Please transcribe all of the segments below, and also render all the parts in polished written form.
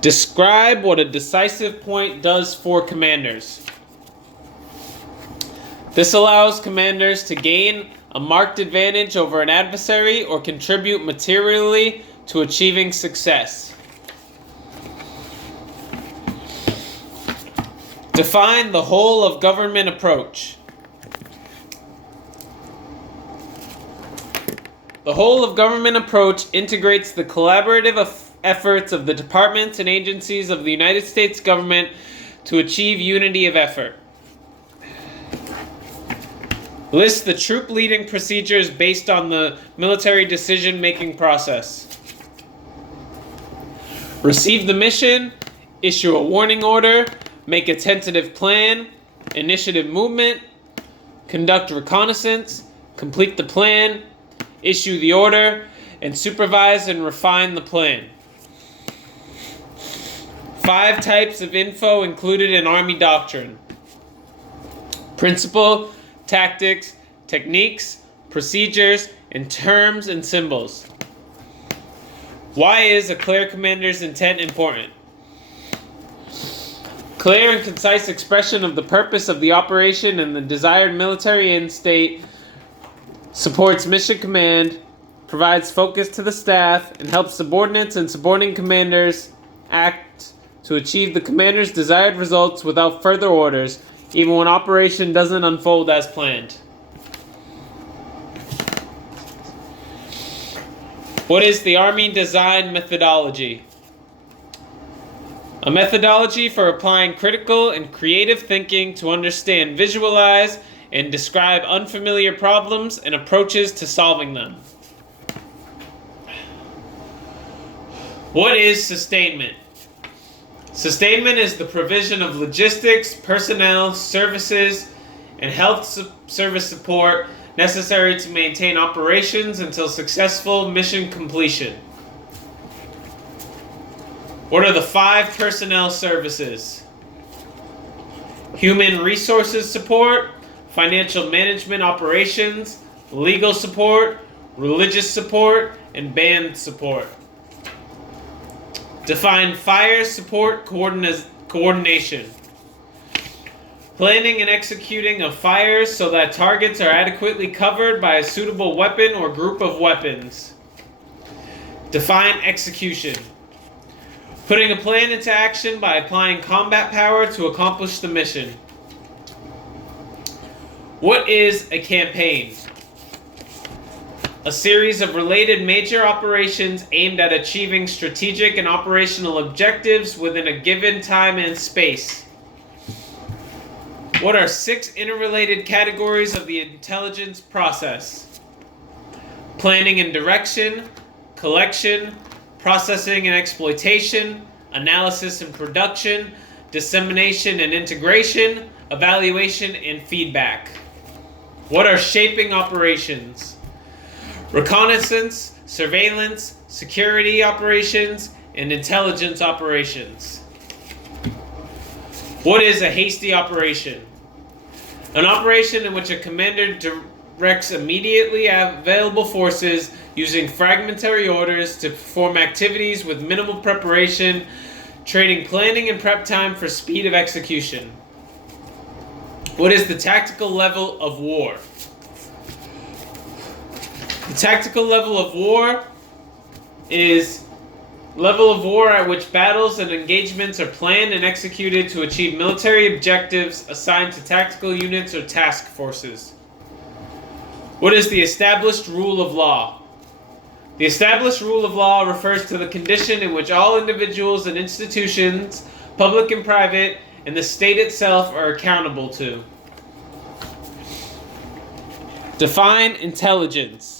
Describe what a decisive point does for commanders. This allows commanders to gain a marked advantage over an adversary or contribute materially to achieving success. Define the whole of government approach. The whole of government approach integrates the collaborative efforts of the departments and agencies of the United States government to achieve unity of effort. List the troop leading procedures based on the military decision-making process. Receive the mission, issue a warning order, make a tentative plan, initiative movement, conduct reconnaissance, complete the plan, issue the order, and supervise and refine the plan. 5 types of info included in Army doctrine: principle, tactics, techniques, procedures, and terms and symbols. Why is a clear commander's intent important? Clear and concise expression of the purpose of the operation and the desired military end state supports mission command, provides focus to the staff, and helps subordinates and subordinate commanders act to achieve the commander's desired results without further orders, even when operation doesn't unfold as planned. What is the Army design methodology? A methodology for applying critical and creative thinking to understand, visualize, and describe unfamiliar problems and approaches to solving them. What is sustainment? Sustainment is the provision of logistics, personnel, services, and health service support necessary to maintain operations until successful mission completion. What are the 5 personnel services? Human resources support, financial management operations, legal support, religious support, and band support. Define fire support coordination. Planning and executing of fires so that targets are adequately covered by a suitable weapon or group of weapons. Define execution. Putting a plan into action by applying combat power to accomplish the mission. What is a campaign? A series of related major operations aimed at achieving strategic and operational objectives within a given time and space. What are 6 interrelated categories of the intelligence process? Planning and direction, collection, processing and exploitation, analysis and production, dissemination and integration, evaluation and feedback. What are shaping operations? Reconnaissance, surveillance, security operations, and intelligence operations. What is a hasty operation? An operation in which a commander directs immediately available forces using fragmentary orders to perform activities with minimal preparation, trading planning and prep time for speed of execution. What is the tactical level of war? The tactical level of war is level of war at which battles and engagements are planned and executed to achieve military objectives assigned to tactical units or task forces. What is the established rule of law? The established rule of law refers to the condition in which all individuals and institutions, public and private, and the state itself are accountable to. Define intelligence.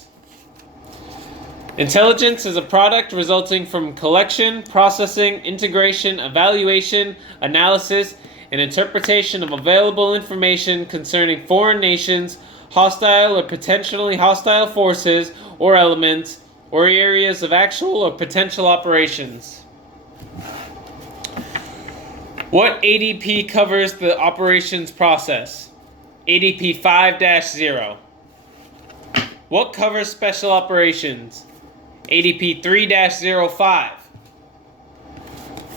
Intelligence is a product resulting from collection, processing, integration, evaluation, analysis, and interpretation of available information concerning foreign nations, hostile or potentially hostile forces or elements, or areas of actual or potential operations. What ADP covers the operations process? ADP 5-0. What covers special operations? ADP 3-05.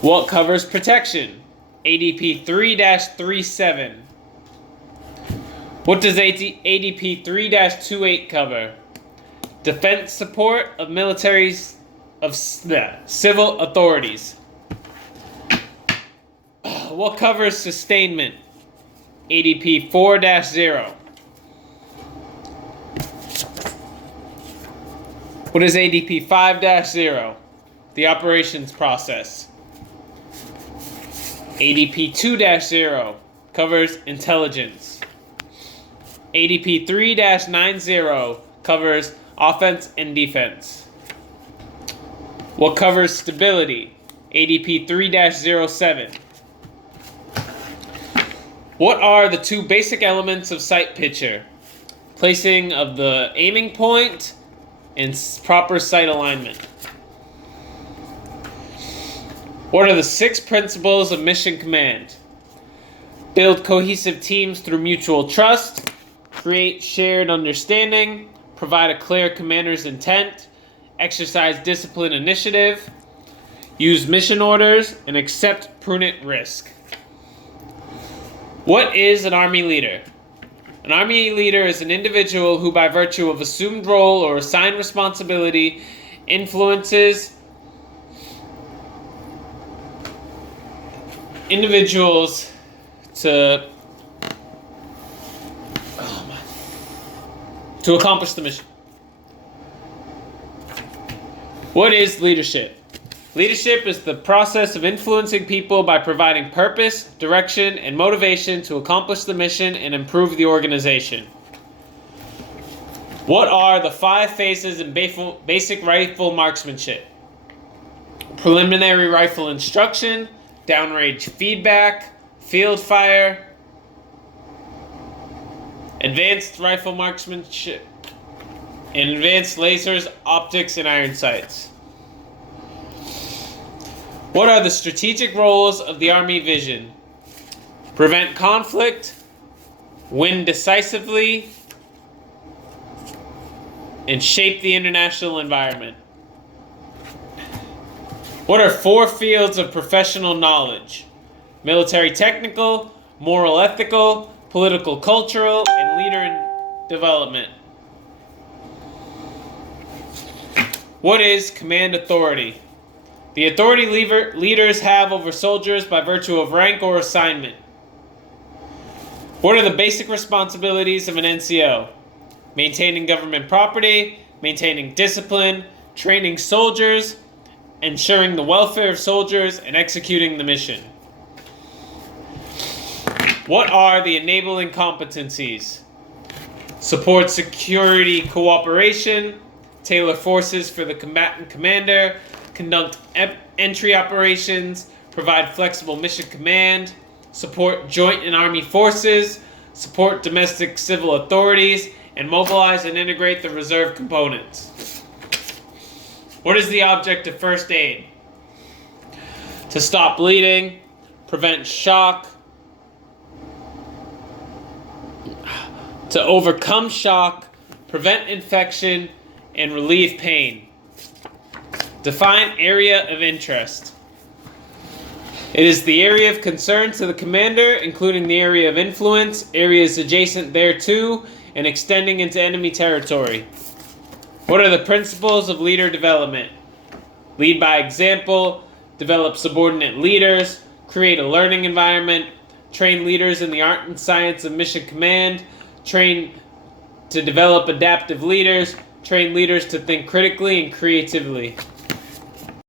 What covers protection? ADP 3-37. What does ADP 3-28 cover? Defense support of militaries of civil authorities. What covers sustainment? ADP 4-0. What is ADP 5-0? The operations process. ADP 2-0 covers intelligence. ADP 3-90 covers offense and defense. What covers stability? ADP 3-07. What are the two basic elements of sight picture? Placing of the aiming point and proper sight alignment. What are the 6 principles of mission command? Build cohesive teams through mutual trust, create shared understanding, provide a clear commander's intent, exercise discipline initiative, use mission orders, and accept prudent risk. What is an Army leader? An Army leader is an individual who, by virtue of assumed role or assigned responsibility, influences individuals to accomplish the mission. What is leadership? Leadership is the process of influencing people by providing purpose, direction, and motivation to accomplish the mission and improve the organization. What are the 5 phases in basic rifle marksmanship? Preliminary rifle instruction, downrange feedback, field fire, advanced rifle marksmanship, and advanced lasers, optics, and iron sights. What are the strategic roles of the Army vision? Prevent conflict, win decisively, and shape the international environment. What are 4 fields of professional knowledge? Military technical, moral ethical, political cultural, and leader development. What is command authority? The authority leaders have over soldiers by virtue of rank or assignment. What are the basic responsibilities of an NCO? Maintaining government property, maintaining discipline, training soldiers, ensuring the welfare of soldiers, and executing the mission. What are the enabling competencies? Support security cooperation, tailor forces for the combatant commander, conduct entry operations, provide flexible mission command, support joint and Army forces, support domestic civil authorities, and mobilize and integrate the reserve components. What is the object of first aid? To stop bleeding, prevent shock, to overcome shock, prevent infection, and relieve pain. Define area of interest. It is the area of concern to the commander, including the area of influence, areas adjacent thereto, and extending into enemy territory. What are the principles of leader development? Lead by example, develop subordinate leaders, create a learning environment, train leaders in the art and science of mission command, train to develop adaptive leaders, train leaders to think critically and creatively.